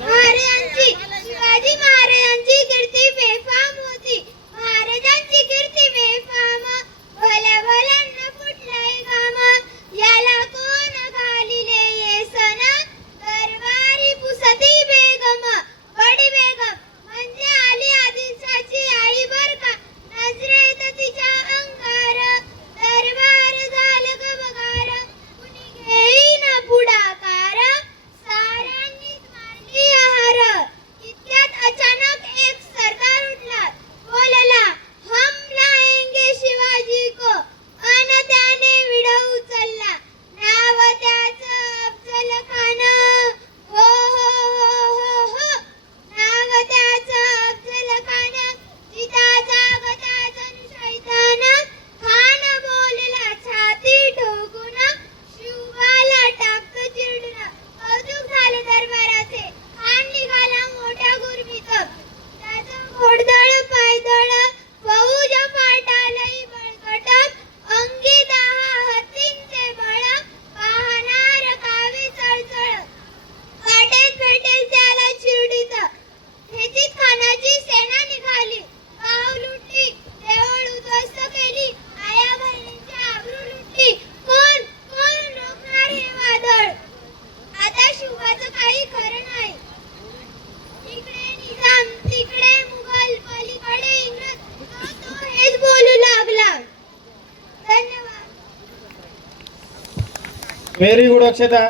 महाराजांची शिवाजी महाराजांची कीर्ती बेफाम होती. महाराजांची कीर्ती बेफाम, भल्या भल्यांना फुटलाय घाम. याला कोण घालिले येसन, दरबारी पुसती बेगम. बडी बेगम म्हणजे आली आदिलशाची आई बर का. नजरेत तिच्या अंगार, दरबार झालं गबगार. कुणी घेईना पुढाकार, साऱ्यांनीच मारली हार. इतक्यात अचानक एक सरदार उठला, बोलला हम लाएंगे शिवाजी को. अन त्याने विडा उचलला, नाव त्याचं अफजल खान. हो हो हो हो हो, नाव त्याचं अफजल खान. जिता जागता जणू शैतान, खान बोलला छाती ठोकून, शिवाला टाकतं चिरडून. कौतुक झाले दरबाराचे, खान निघाला मोठ्या गुरमीत. त्याचं घोडदळ पायदळ, फौज पाटालही बळकट. अंगी 10 हत्तींचे बळ, पाहणार कावे चळचळ. वाटेत भेटेल त्याला चिरडीत, खेचीत खानाची सेना निघाली. गाव लुटली, देऊळ उद्ध्वस्त केली, आया बहिणींची आबरू लुटली. कोण कोण रोखणार हे वादळ. आता शिवाचं काही खरं नाही. इकडे निजाम, तिकडे मुघल, पलीकडे इंग्रज. तो हेच बोलू लागला. धन्यवाद. व्हेरी गुड अक्षता.